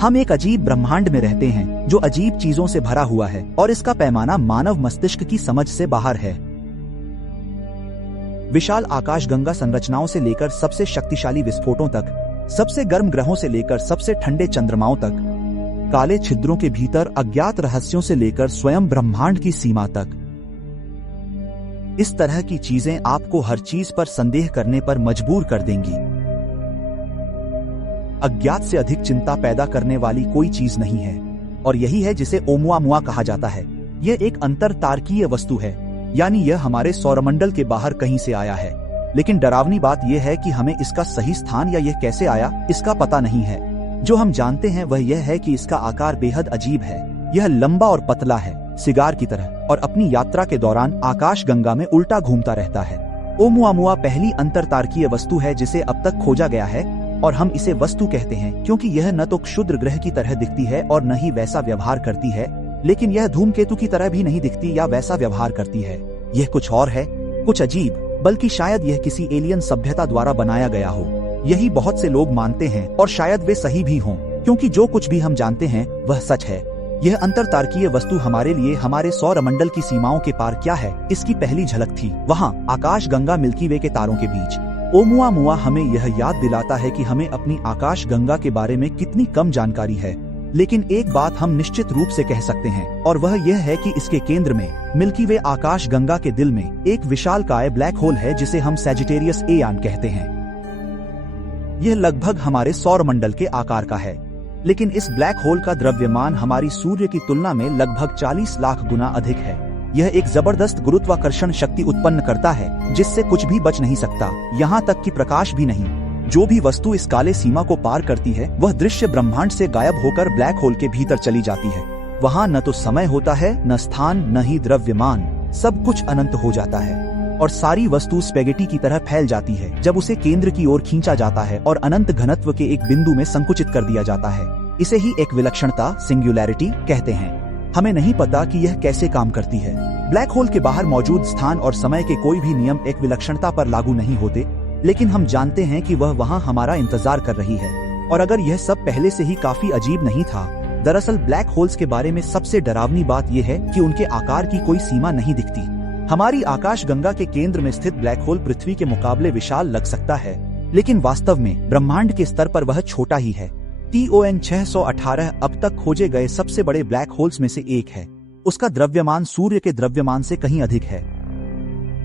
हम एक अजीब ब्रह्मांड में रहते हैं जो अजीब चीजों से भरा हुआ है और इसका पैमाना मानव मस्तिष्क की समझ से बाहर है। विशाल आकाशगंगा संरचनाओं से लेकर सबसे शक्तिशाली विस्फोटों तक, सबसे गर्म ग्रहों से लेकर सबसे ठंडे चंद्रमाओं तक, काले छिद्रों के भीतर अज्ञात रहस्यों से लेकर स्वयं ब्रह्मांड की सीमा तक, इस तरह की चीजें आपको हर चीज पर संदेह करने पर मजबूर कर देंगी। अज्ञात से अधिक चिंता पैदा करने वाली कोई चीज नहीं है, और यही है जिसे ओमुआमुआ कहा जाता है। यह एक अंतर तारकीय वस्तु है, यानी यह हमारे सौरमंडल के बाहर कहीं से आया है। लेकिन डरावनी बात यह है कि हमें इसका सही स्थान या यह कैसे आया इसका पता नहीं है। जो हम जानते हैं वह यह है कि इसका आकार बेहद अजीब है। यह लंबा और पतला है, सिगार की तरह, और अपनी यात्रा के दौरान आकाशगंगा में उल्टा घूमता रहता है। ओमुआमुआ पहली अंतर तारकीय वस्तु है जिसे अब तक खोजा गया है, और हम इसे वस्तु कहते हैं क्योंकि यह न तो क्षुद्र ग्रह की तरह दिखती है और न ही वैसा व्यवहार करती है, लेकिन यह धूमकेतु की तरह भी नहीं दिखती या वैसा व्यवहार करती है। यह कुछ और है, कुछ अजीब, बल्कि शायद यह किसी एलियन सभ्यता द्वारा बनाया गया हो। यही बहुत से लोग मानते हैं, और शायद वे सही भी हों, क्योंकि जो कुछ भी हम जानते हैं वह सच है। यह अंतर तारकीय वस्तु हमारे लिए हमारे सौरमंडल की सीमाओं के पार क्या है इसकी पहली झलक थी, वहाँ आकाशगंगा मिल्की वे के तारों के बीच। ओमुआमुआ हमें यह याद दिलाता है कि हमें अपनी आकाशगंगा के बारे में कितनी कम जानकारी है। लेकिन एक बात हम निश्चित रूप से कह सकते हैं, और वह यह है कि इसके केंद्र में मिल्की वे आकाशगंगा के दिल में एक विशालकाय ब्लैक होल है जिसे हम सैजिटेरियस ए यान कहते हैं। यह लगभग हमारे सौरमंडल के आकार का है, लेकिन इस ब्लैक होल का द्रव्यमान हमारी सूर्य की तुलना में लगभग 40 लाख गुना अधिक है। यह एक जबरदस्त गुरुत्वाकर्षण शक्ति उत्पन्न करता है जिससे कुछ भी बच नहीं सकता, यहाँ तक कि प्रकाश भी नहीं। जो भी वस्तु इस काले सीमा को पार करती है वह दृश्य ब्रह्मांड से गायब होकर ब्लैक होल के भीतर चली जाती है। वहाँ न तो समय होता है, न स्थान, न ही द्रव्यमान, सब कुछ अनंत हो जाता है, और सारी वस्तु स्पेगेटी की तरह फैल जाती है जब उसे केंद्र की ओर खींचा जाता है और अनंत घनत्व के एक बिंदु में संकुचित कर दिया जाता है। इसे ही एक विलक्षणता, सिंगुलैरिटी कहते हैं। हमें नहीं पता कि यह कैसे काम करती है। ब्लैक होल के बाहर मौजूद स्थान और समय के कोई भी नियम एक विलक्षणता पर लागू नहीं होते, लेकिन हम जानते हैं कि वह वहाँ हमारा इंतजार कर रही है। और अगर यह सब पहले से ही काफी अजीब नहीं था, दरअसल ब्लैक होल्स के बारे में सबसे डरावनी बात यह है कि उनके आकार की कोई सीमा नहीं दिखती। हमारी आकाशगंगा के केंद्र में स्थित ब्लैक होल पृथ्वी के मुकाबले विशाल लग सकता है, लेकिन वास्तव में ब्रह्मांड के स्तर पर वह छोटा ही है। TON 618 अब तक खोजे गए सबसे बड़े ब्लैक होल्स में से एक है। उसका द्रव्यमान सूर्य के द्रव्यमान से कहीं अधिक है।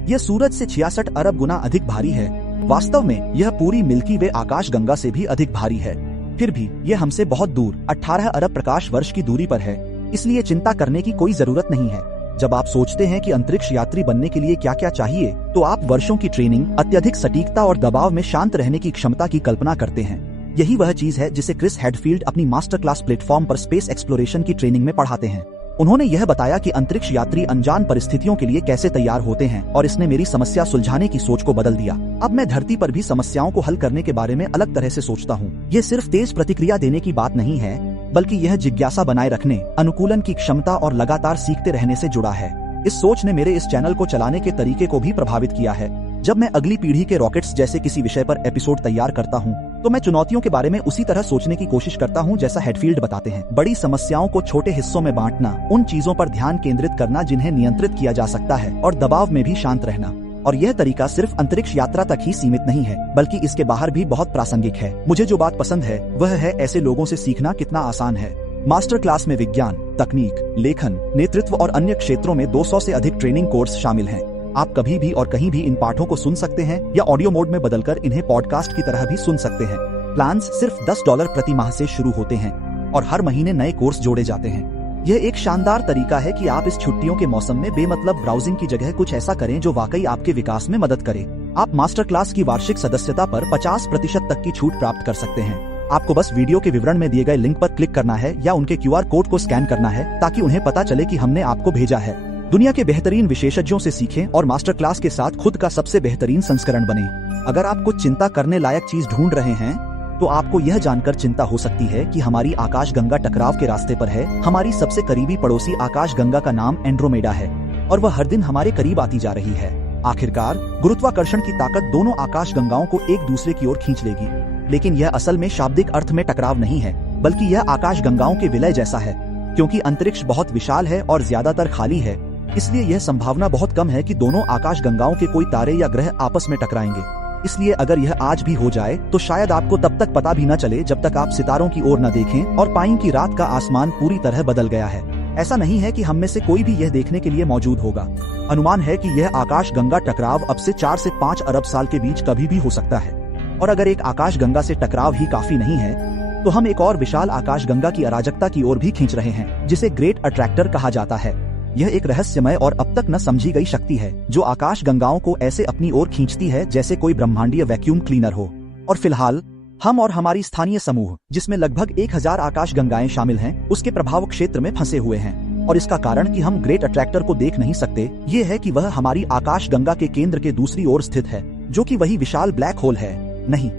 यह सूरज से 66 अरब गुना अधिक भारी है। वास्तव में यह पूरी मिल्की वे आकाशगंगा से भी अधिक भारी है। फिर भी यह हमसे बहुत दूर 18 अरब प्रकाश वर्ष की दूरी पर है, इसलिए चिंता करने की कोई जरूरत नहीं है। जब आप सोचते हैं कि अंतरिक्ष यात्री बनने के लिए क्या क्या चाहिए, तो आप वर्षों की ट्रेनिंग, अत्यधिक सटीकता और दबाव में शांत रहने की क्षमता की कल्पना करते हैं। यही वह चीज है जिसे क्रिस हेडफील्ड अपनी मास्टर क्लास प्लेटफॉर्म पर स्पेस एक्सप्लोरेशन की ट्रेनिंग में पढ़ाते हैं। उन्होंने यह बताया कि अंतरिक्ष यात्री अनजान परिस्थितियों के लिए कैसे तैयार होते हैं, और इसने मेरी समस्या सुलझाने की सोच को बदल दिया। अब मैं धरती पर भी समस्याओं को हल करने के बारे में अलग तरह से सोचता हूँ। ये सिर्फ तेज प्रतिक्रिया देने की बात नहीं है, बल्कि यह जिज्ञासा बनाए रखने, अनुकूलन की क्षमता और लगातार सीखते रहने से जुड़ा है। इस सोच ने मेरे इस चैनल को चलाने के तरीके को भी प्रभावित किया है। जब मैं अगली पीढ़ी के रॉकेट्स जैसे किसी विषय पर एपिसोड तैयार करता हूँ, तो मैं चुनौतियों के बारे में उसी तरह सोचने की कोशिश करता हूँ जैसा हेडफील्ड बताते हैं। बड़ी समस्याओं को छोटे हिस्सों में बांटना, उन चीजों पर ध्यान केंद्रित करना जिन्हें नियंत्रित किया जा सकता है, और दबाव में भी शांत रहना। और यह तरीका सिर्फ अंतरिक्ष यात्रा तक ही सीमित नहीं है, बल्कि इसके बाहर भी बहुत प्रासंगिक है। मुझे जो बात पसंद है वह है ऐसे लोगों से सीखना कितना आसान है। मास्टर क्लास में विज्ञान, तकनीक, लेखन, नेतृत्व और अन्य क्षेत्रों में 200 से अधिक ट्रेनिंग कोर्स शामिल हैं। आप कभी भी और कहीं भी इन पाठों को सुन सकते हैं, या ऑडियो मोड में बदलकर इन्हें पॉडकास्ट की तरह भी सुन सकते हैं। प्लान्स सिर्फ $10 प्रति माह से शुरू होते हैं, और हर महीने नए कोर्स जोड़े जाते हैं। यह एक शानदार तरीका है कि आप इस छुट्टियों के मौसम में बेमतलब ब्राउजिंग की जगह कुछ ऐसा करें जो वाकई आपके विकास में मदद करे। आप मास्टर क्लास की वार्षिक सदस्यता पर 50% तक की छूट प्राप्त कर सकते हैं। आपको बस वीडियो के विवरण में दिए गए लिंक पर क्लिक करना है या उनके QR कोड को स्कैन करना है, ताकि उन्हें पता चले कि हमने आपको भेजा है। दुनिया के बेहतरीन विशेषज्ञों से सीखें और मास्टर क्लास के साथ खुद का सबसे बेहतरीन संस्करण बने। अगर आप कुछ चिंता करने लायक चीज ढूंढ रहे हैं, तो आपको यह जानकर चिंता हो सकती है कि हमारी आकाशगंगा टकराव के रास्ते पर है। हमारी सबसे करीबी पड़ोसी आकाशगंगा का नाम एंड्रोमेडा है, और वह हर दिन हमारे करीब आती जा रही है। आखिरकार गुरुत्वाकर्षण की ताकत दोनों आकाशगंगाओं को एक दूसरे की ओर खींच लेगी। लेकिन यह असल में शाब्दिक अर्थ में टकराव नहीं है, बल्कि यह आकाशगंगाओं के विलय जैसा है। क्योंकि अंतरिक्ष बहुत विशाल है और ज्यादातर खाली है, इसलिए यह संभावना बहुत कम है कि दोनों आकाशगंगाओं के कोई तारे या ग्रह आपस में टकराएंगे। इसलिए अगर यह आज भी हो जाए तो शायद आपको तब तक पता भी न चले जब तक आप सितारों की ओर न देखें और पाएं कि रात का आसमान पूरी तरह बदल गया है। ऐसा नहीं है कि हम में से कोई भी यह देखने के लिए मौजूद होगा। अनुमान है कि यह आकाशगंगा टकराव अब से 4 से 5 अरब साल के बीच कभी भी हो सकता है। और अगर एक आकाशगंगा से टकराव ही काफी नहीं है तो हम एक और विशाल आकाशगंगा की अराजकता की ओर भी खींच रहे हैं, जिसे ग्रेट अट्रैक्टर कहा जाता है। यह एक रहस्यमय और अब तक न समझी गई शक्ति है जो आकाशगंगाओं को ऐसे अपनी ओर खींचती है जैसे कोई ब्रह्मांडीय वैक्यूम क्लीनर हो। और फिलहाल हम और हमारी स्थानीय समूह, जिसमें लगभग 1000 आकाशगंगाएं शामिल हैं, उसके प्रभाव क्षेत्र में फंसे हुए हैं। और इसका कारण कि हम ग्रेट अट्रैक्टर को देख नहीं सकते ये है कि वह हमारी आकाशगंगा के केंद्र के दूसरी ओर स्थित है, जो कि वही विशाल ब्लैक होल है। नहीं,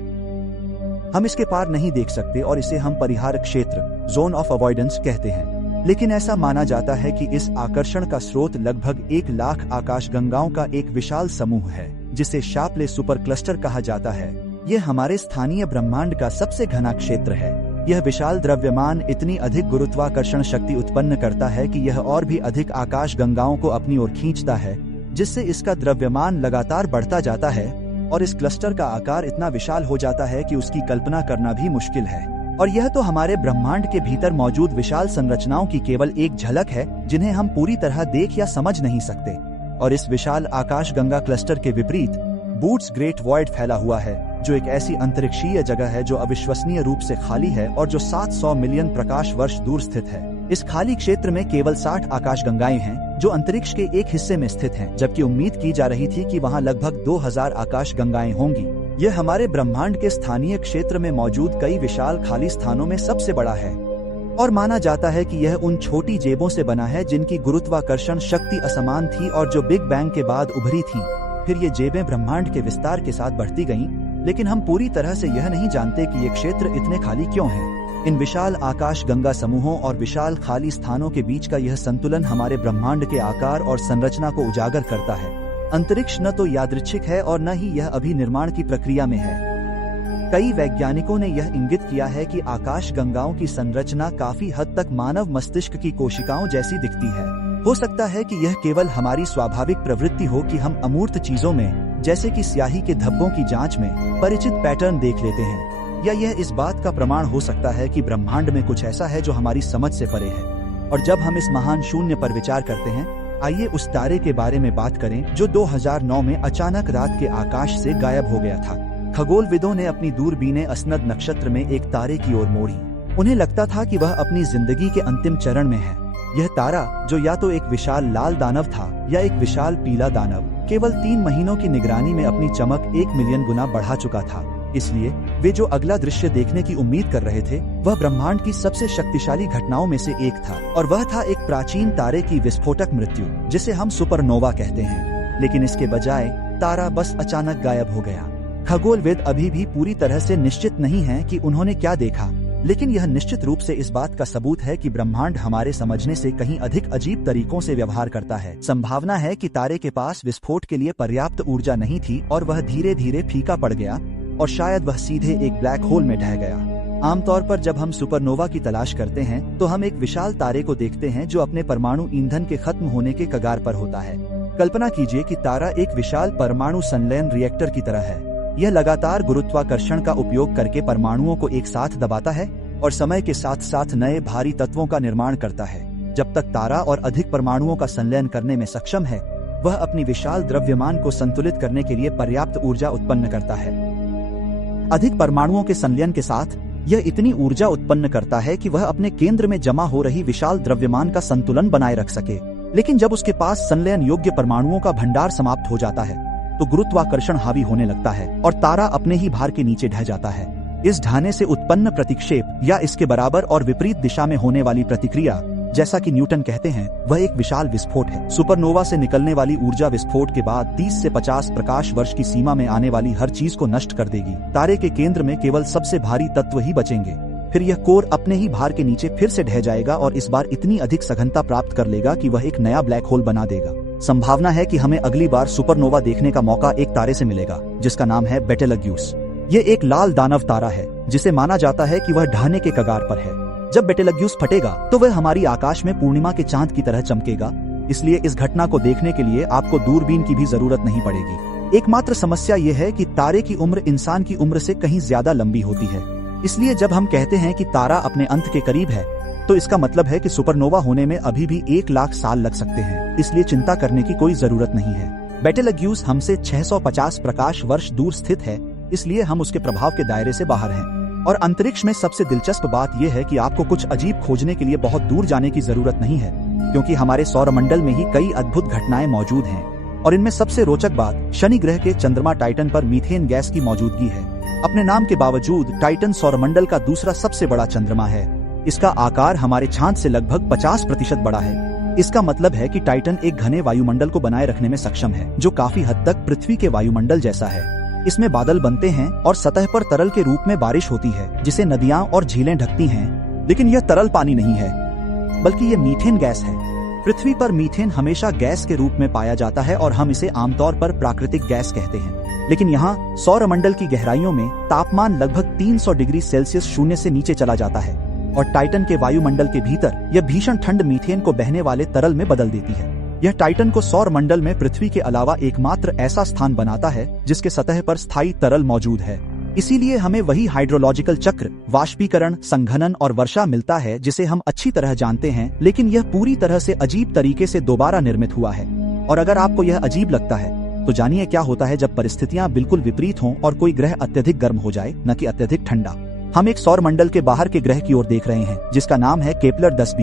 हम इसके पार नहीं देख सकते और इसे हम परिहार क्षेत्र, जोन ऑफ अवॉइडेंस कहते हैं। लेकिन ऐसा माना जाता है कि इस आकर्षण का स्रोत लगभग 1 लाख आकाशगंगाओं का एक विशाल समूह है, जिसे शाप्ले सुपर क्लस्टर कहा जाता है। यह हमारे स्थानीय ब्रह्मांड का सबसे घना क्षेत्र है। यह विशाल द्रव्यमान इतनी अधिक गुरुत्वाकर्षण शक्ति उत्पन्न करता है कि यह और भी अधिक आकाशगंगाओं को अपनी ओर खींचता है, जिससे इसका द्रव्यमान लगातार बढ़ता जाता है और इस क्लस्टर का आकार इतना विशाल हो जाता है कि उसकी कल्पना करना भी मुश्किल है। और यह तो हमारे ब्रह्मांड के भीतर मौजूद विशाल संरचनाओं की केवल एक झलक है, जिन्हें हम पूरी तरह देख या समझ नहीं सकते। और इस विशाल आकाशगंगा क्लस्टर के विपरीत बूट्स ग्रेट वॉइड फैला हुआ है, जो एक ऐसी अंतरिक्षीय जगह है जो अविश्वसनीय रूप से खाली है और जो 700 मिलियन प्रकाश वर्ष दूर स्थित है। इस खाली क्षेत्र में केवल 60 आकाशगंगाएं हैं, जो अंतरिक्ष के एक हिस्से में स्थित हैं, जबकि उम्मीद की जा रही थी कि वहां लगभग 2000 आकाशगंगाएं होंगी। यह हमारे ब्रह्मांड के स्थानीय क्षेत्र में मौजूद कई विशाल खाली स्थानों में सबसे बड़ा है और माना जाता है कि यह उन छोटी जेबों से बना है जिनकी गुरुत्वाकर्षण शक्ति असमान थी और जो बिग बैंग के बाद उभरी थी। फिर ये जेबें ब्रह्मांड के विस्तार के साथ बढ़ती गईं, लेकिन हम पूरी तरह से यह नहीं जानते कि ये क्षेत्र इतने खाली क्यों हैं। इन विशाल आकाशगंगा समूहों और विशाल खाली स्थानों के बीच का यह संतुलन हमारे ब्रह्मांड के आकार और संरचना को उजागर करता है। अंतरिक्ष न तो यादृच्छिक है और न ही यह अभी निर्माण की प्रक्रिया में है। कई वैज्ञानिकों ने यह इंगित किया है कि आकाशगंगाओं की संरचना काफी हद तक मानव मस्तिष्क की कोशिकाओं जैसी दिखती है। हो सकता है कि यह केवल हमारी स्वाभाविक प्रवृत्ति हो कि हम अमूर्त चीजों में, जैसे कि स्याही के धब्बों की जांच में, परिचित पैटर्न देख लेते हैं, या यह इस बात का प्रमाण हो सकता है कि ब्रह्मांड में कुछ ऐसा है जो हमारी समझ से परे है। और जब हम इस महान शून्य पर विचार करते हैं, आइए उस तारे के बारे में बात करें जो 2009 में अचानक रात के आकाश से गायब हो गया था। खगोलविदों ने अपनी दूरबीनें अस्नद नक्षत्र में एक तारे की ओर मोड़ी। उन्हें लगता था कि वह अपनी जिंदगी के अंतिम चरण में है। यह तारा, जो या तो एक विशाल लाल दानव था या एक विशाल पीला दानव, केवल 3 महीनों की निगरानी में अपनी चमक 1 मिलियन गुना बढ़ा चुका था। इसलिए वे जो अगला दृश्य देखने की उम्मीद कर रहे थे वह ब्रह्मांड की सबसे शक्तिशाली घटनाओं में से एक था, और वह था एक प्राचीन तारे की विस्फोटक मृत्यु, जिसे हम सुपरनोवा कहते हैं। लेकिन इसके बजाय तारा बस अचानक गायब हो गया। खगोलविद अभी भी पूरी तरह से निश्चित नहीं हैं कि उन्होंने क्या देखा, लेकिन यह निश्चित रूप से इस बात का सबूत है कि ब्रह्मांड हमारे समझने से कहीं अधिक अजीब तरीकों से व्यवहार करता है। संभावना है कि तारे के पास विस्फोट के लिए पर्याप्त ऊर्जा नहीं थी और वह धीरे धीरे फीका पड़ गया, और शायद वह सीधे एक ब्लैक होल में ढह गया। आमतौर पर जब हम सुपरनोवा की तलाश करते हैं तो हम एक विशाल तारे को देखते हैं जो अपने परमाणु ईंधन के खत्म होने के कगार पर होता है। कल्पना कीजिए कि तारा एक विशाल परमाणु संलयन रिएक्टर की तरह है। यह लगातार गुरुत्वाकर्षण का उपयोग करके परमाणुओं को एक साथ दबाता है और समय के साथ साथ नए भारी तत्वों का निर्माण करता है। जब तक तारा और अधिक परमाणुओं का संलयन करने में सक्षम है, वह अपनी विशाल द्रव्यमान को संतुलित करने के लिए पर्याप्त ऊर्जा उत्पन्न करता है। अधिक परमाणुओं के संलयन के साथ यह इतनी ऊर्जा उत्पन्न करता है कि वह अपने केंद्र में जमा हो रही विशाल द्रव्यमान का संतुलन बनाए रख सके। लेकिन जब उसके पास संलयन योग्य परमाणुओं का भंडार समाप्त हो जाता है तो गुरुत्वाकर्षण हावी होने लगता है और तारा अपने ही भार के नीचे ढह जाता है। इस ढाने से उत्पन्न प्रतिक्षेप या इसके बराबर और विपरीत दिशा में होने वाली प्रतिक्रिया, जैसा कि न्यूटन कहते हैं, वह एक विशाल विस्फोट है। सुपरनोवा से निकलने वाली ऊर्जा विस्फोट के बाद 30 से 50 प्रकाश वर्ष की सीमा में आने वाली हर चीज को नष्ट कर देगी। तारे के केंद्र में केवल सबसे भारी तत्व ही बचेंगे। फिर यह कोर अपने ही भार के नीचे फिर से ढह जाएगा और इस बार इतनी अधिक सघनता प्राप्त कर लेगा कि वह एक नया ब्लैक होल बना देगा। संभावना है कि हमें अगली बार सुपरनोवा देखने का मौका एक तारे से मिलेगा जिसका नाम है बेटेलग्यूस। ये एक लाल दानव तारा है जिसे माना जाता है कि वह ढहने के कगार पर है। जब बेटेलग्यूस फटेगा तो वह हमारी आकाश में पूर्णिमा के चांद की तरह चमकेगा। इसलिए इस घटना को देखने के लिए आपको दूरबीन की भी जरूरत नहीं पड़ेगी। एकमात्र समस्या ये है कि तारे की उम्र इंसान की उम्र से कहीं ज्यादा लंबी होती है। इसलिए जब हम कहते हैं कि तारा अपने अंत के करीब है तो इसका मतलब है कि सुपरनोवा होने में अभी भी 1 लाख साल लग सकते हैं। इसलिए चिंता करने की कोई जरूरत नहीं है। बेटेलग्यूस हमसे 650 प्रकाश वर्ष दूर स्थित है, इसलिए हम उसके प्रभाव के दायरे से बाहर हैं। और अंतरिक्ष में सबसे दिलचस्प बात यह है कि आपको कुछ अजीब खोजने के लिए बहुत दूर जाने की जरूरत नहीं है, क्योंकि हमारे सौरमंडल में ही कई अद्भुत घटनाएं मौजूद हैं। और इनमें सबसे रोचक बात शनि ग्रह के चंद्रमा टाइटन पर मीथेन गैस की मौजूदगी है। अपने नाम के बावजूद टाइटन सौरमंडल का दूसरा सबसे बड़ा चंद्रमा है। इसका आकार हमारे चांद से लगभग 50% बड़ा है। इसका मतलब है कि टाइटन एक घने वायुमंडल को बनाए रखने में सक्षम है, जो काफी हद तक पृथ्वी के वायुमंडल जैसा है। इसमें बादल बनते हैं और सतह पर तरल के रूप में बारिश होती है, जिसे नदियां और झीलें ढकती हैं। लेकिन यह तरल पानी नहीं है, बल्कि ये मीथेन गैस है। पृथ्वी पर मीथेन हमेशा गैस के रूप में पाया जाता है और हम इसे आमतौर पर प्राकृतिक गैस कहते हैं। लेकिन यहाँ सौरमंडल की गहराइयों में तापमान लगभग 300 डिग्री सेल्सियस शून्य से नीचे चला जाता है और टाइटन के वायुमंडल के भीतर यह भीषण ठंड मीथेन को बहने वाले तरल में बदल देती है। यह टाइटन को सौरमंडल में पृथ्वी के अलावा एकमात्र ऐसा स्थान बनाता है जिसके सतह पर स्थायी तरल मौजूद है। इसीलिए हमें वही हाइड्रोलॉजिकल चक्र, वाष्पीकरण, संघनन और वर्षा मिलता है जिसे हम अच्छी तरह जानते हैं, लेकिन यह पूरी तरह से अजीब तरीके से दोबारा निर्मित हुआ है। और अगर आपको यह अजीब लगता है तो जानिए क्या होता है जब परिस्थितियां बिल्कुल विपरीत हों और कोई ग्रह अत्यधिक गर्म हो जाए, न कि अत्यधिक ठंडा। हम एक सौरमंडल के बाहर के ग्रह की ओर देख रहे हैं जिसका नाम है केपलर 10b।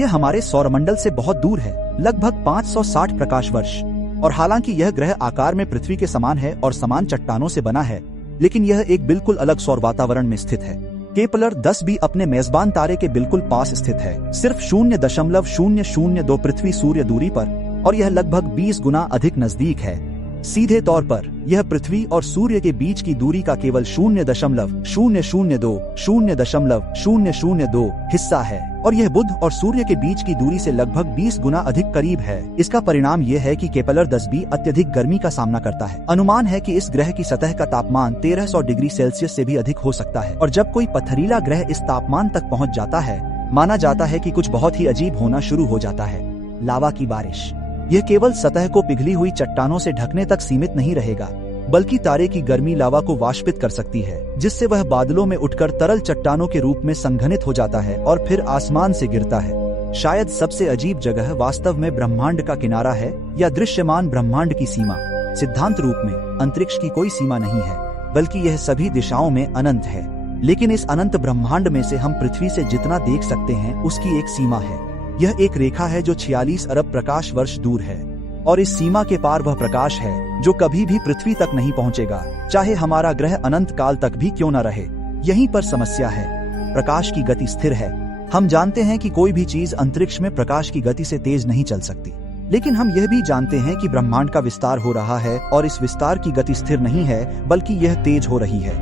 यह हमारे सौरमंडल से बहुत दूर है, लगभग 560 प्रकाश वर्ष। और हालांकि यह ग्रह आकार में पृथ्वी के समान है और समान चट्टानों से बना है, लेकिन यह एक बिल्कुल अलग सौर वातावरण में स्थित है। केपलर 10b अपने मेजबान तारे के बिल्कुल पास स्थित है, सिर्फ 0.002 पृथ्वी सूर्य दूरी पर, और यह लगभग 20 गुना अधिक नजदीक है। सीधे तौर पर यह पृथ्वी और सूर्य के बीच की दूरी का केवल 0.002 हिस्सा है, और यह बुध और सूर्य के बीच की दूरी से लगभग 20 गुना अधिक करीब है। इसका परिणाम यह है कि केपलर 10b अत्यधिक गर्मी का सामना करता है। अनुमान है कि इस ग्रह की सतह का तापमान 1300 डिग्री सेल्सियस से भी अधिक हो सकता है, और जब कोई पथरीला ग्रह इस तापमान तक पहुँच जाता है, माना जाता है कि कुछ बहुत ही अजीब होना शुरू हो जाता है। लावा की बारिश। यह केवल सतह को पिघली हुई चट्टानों से ढकने तक सीमित नहीं रहेगा, बल्कि तारे की गर्मी लावा को वाष्पित कर सकती है, जिससे वह बादलों में उठकर तरल चट्टानों के रूप में संघनित हो जाता है और फिर आसमान से गिरता है। शायद सबसे अजीब जगह वास्तव में ब्रह्मांड का किनारा है, या दृश्यमान ब्रह्मांड की सीमा। सिद्धांत रूप में अंतरिक्ष की कोई सीमा नहीं है, बल्कि यह सभी दिशाओं में अनंत है। लेकिन इस अनंत ब्रह्मांड में से हम पृथ्वी से जितना देख सकते हैं उसकी एक सीमा है। यह एक रेखा है जो 46 अरब प्रकाश वर्ष दूर है, और इस सीमा के पार वह प्रकाश है जो कभी भी पृथ्वी तक नहीं पहुंचेगा, चाहे हमारा ग्रह अनंत काल तक भी क्यों न रहे। यहीं पर समस्या है। प्रकाश की गति स्थिर है। हम जानते हैं कि कोई भी चीज अंतरिक्ष में प्रकाश की गति से तेज नहीं चल सकती, लेकिन हम यह भी जानते हैं कि ब्रह्मांड का विस्तार हो रहा है और इस विस्तार की गति स्थिर नहीं है, बल्कि यह तेज हो रही है।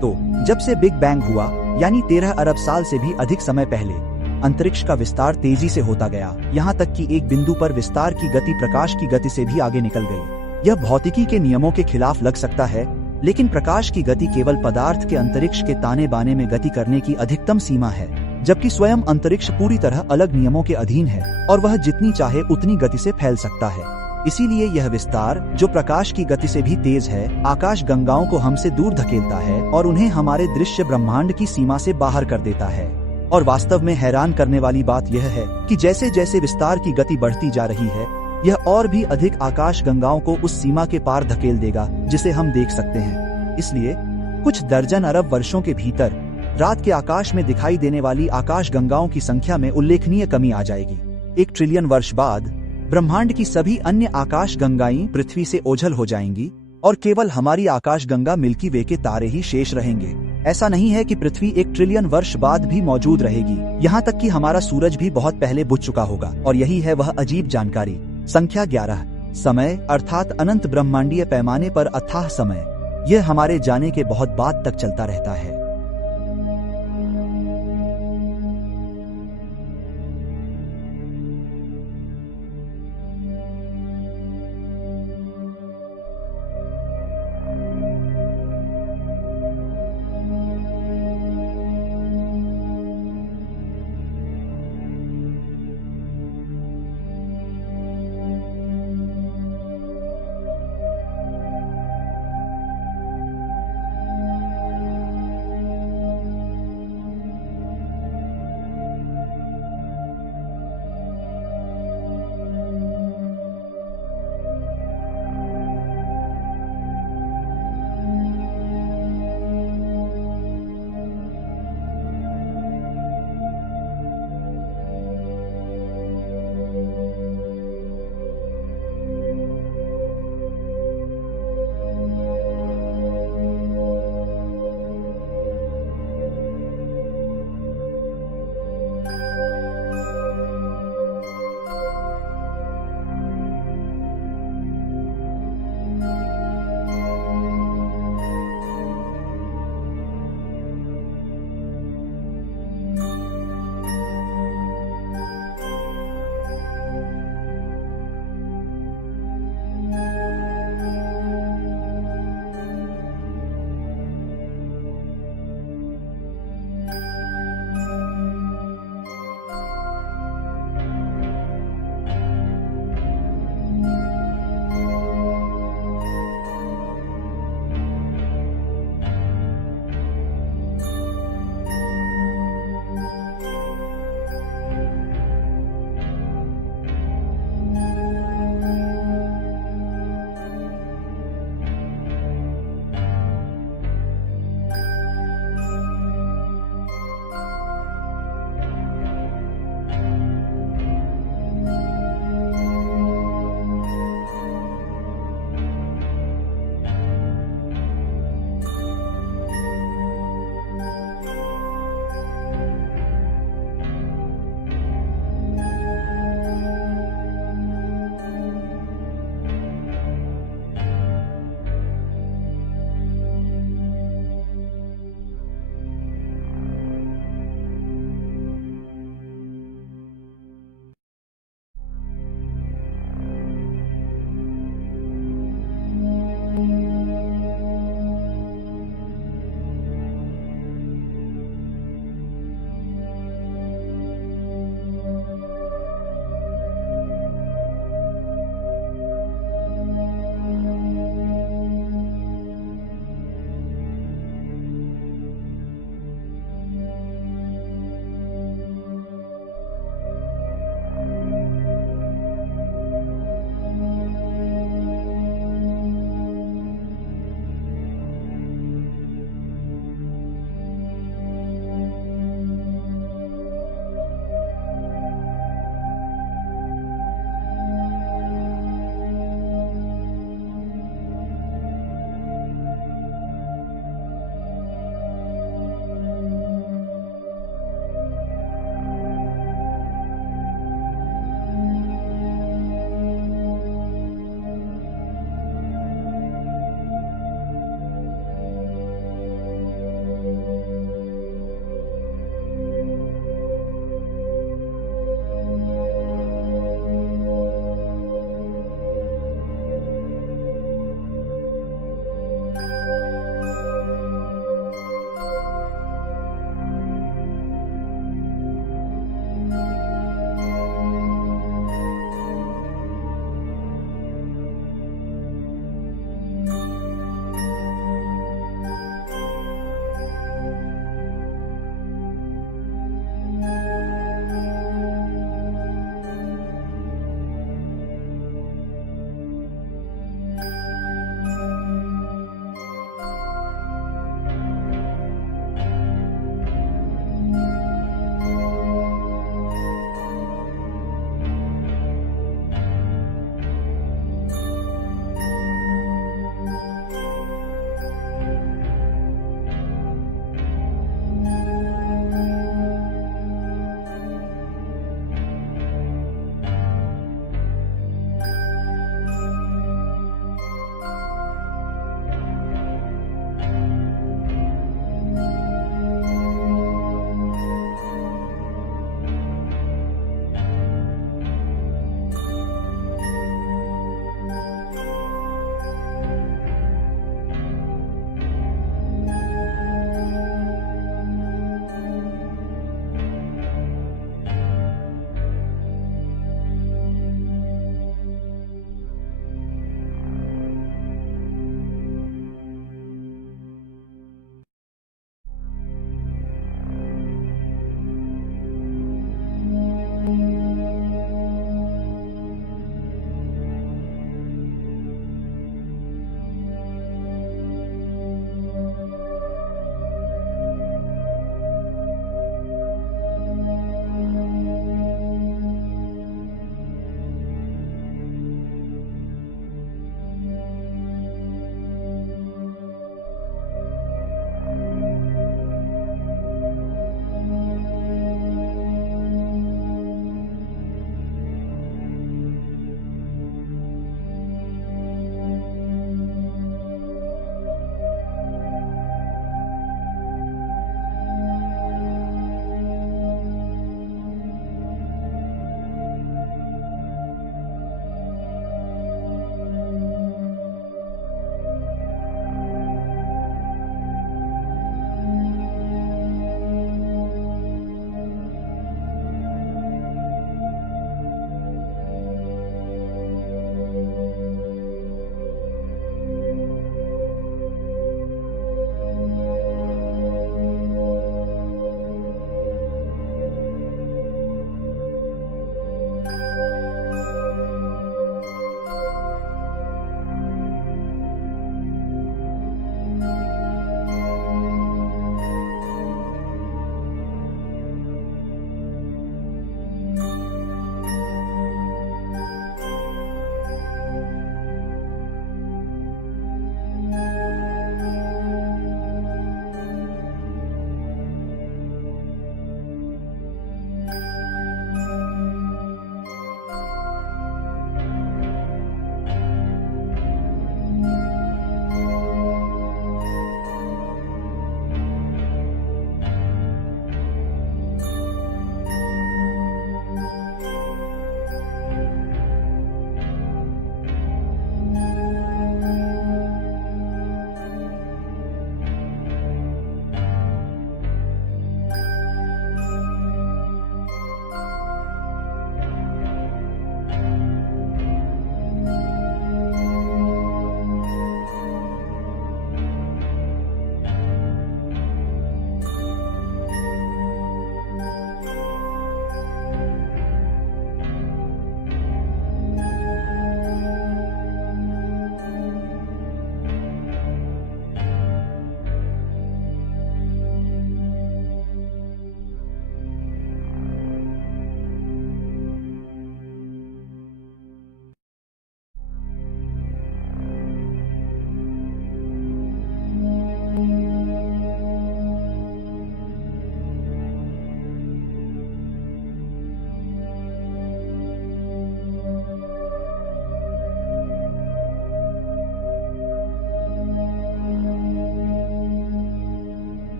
तो जब से बिग बैंग हुआ, यानी 13 अरब साल से भी अधिक समय पहले, अंतरिक्ष का विस्तार तेजी से होता गया, यहाँ तक कि एक बिंदु पर विस्तार की गति प्रकाश की गति से भी आगे निकल गई। यह भौतिकी के नियमों के खिलाफ लग सकता है, लेकिन प्रकाश की गति केवल पदार्थ के अंतरिक्ष के ताने बाने में गति करने की अधिकतम सीमा है, जबकि स्वयं अंतरिक्ष पूरी तरह अलग नियमों के अधीन है और वह जितनी चाहे उतनी गति से फैल सकता है। इसीलिए यह विस्तार, जो प्रकाश की गति से भी तेज है, आकाश गंगाओं को हमसे दूर धकेलता है और उन्हें हमारे दृश्य ब्रह्मांड की सीमा से बाहर कर देता है। और वास्तव में हैरान करने वाली बात यह है कि जैसे जैसे विस्तार की गति बढ़ती जा रही है, यह और भी अधिक आकाश गंगाओं को उस सीमा के पार धकेल देगा जिसे हम देख सकते हैं। इसलिए कुछ दर्जन अरब वर्षों के भीतर रात के आकाश में दिखाई देने वाली आकाश गंगाओं की संख्या में उल्लेखनीय कमी आ जाएगी। 1 ट्रिलियन वर्ष बाद ब्रह्मांड की सभी अन्य आकाश गंगाएं पृथ्वी से ओझल हो जाएंगी और केवल हमारी आकाश गंगा मिल्की वे के तारे ही शेष रहेंगे। ऐसा नहीं है कि पृथ्वी 1 ट्रिलियन वर्ष बाद भी मौजूद रहेगी, यहाँ तक कि हमारा सूरज भी बहुत पहले बुझ चुका होगा। और यही है वह अजीब जानकारी। संख्या 11, समय, अर्थात अनंत ब्रह्मांडीय पैमाने पर अथाह समय। यह हमारे जाने के बहुत बाद तक चलता रहता है।